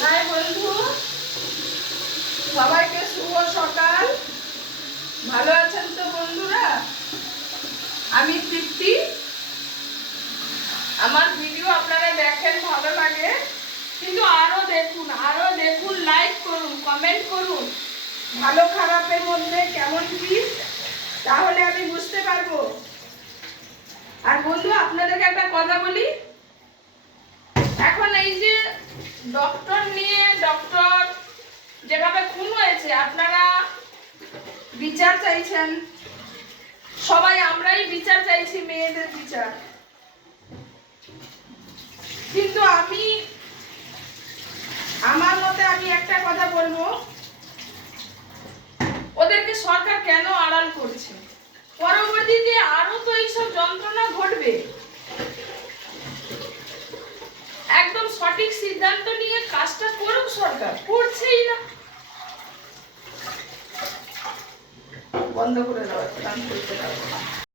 High বন্ধু, সবাইকে শুভ সকাল। ভালো আছেন তো বন্ধুরা? আমি তৃপ্তি। আমার ভিডিও আপনারা দেখেন, ভালো লাগে, কিন্তু আরো দেখুন, লাইক করুন, কমেন্ট করুন, ভালো খারাপের মধ্যে কেমন কি, তাহলে আমি বুঝতে পারবো। আর বন্ধু, আপনাদেরকে একটা কথা বলি, এখন এই যে ডক্টর যেভাবে খুন হয়েছে, আপনারা বিচার চাইছেন, সবাই আমরাই বিচার চাইছি, মেয়েদের বিচার। কিন্তু আমার মতে আমি একটা কথা বলবো, ওদেরকে সরকার কেন আড়াল করছে? পরবর্তীতে আরো তো এইসব যন্ত্রণা ঘটবে। একদম সঠিক সিদ্ধান্ত নিয়ে কাজটা করুক সরকার, করছেই না। বন্ধ করে দাও,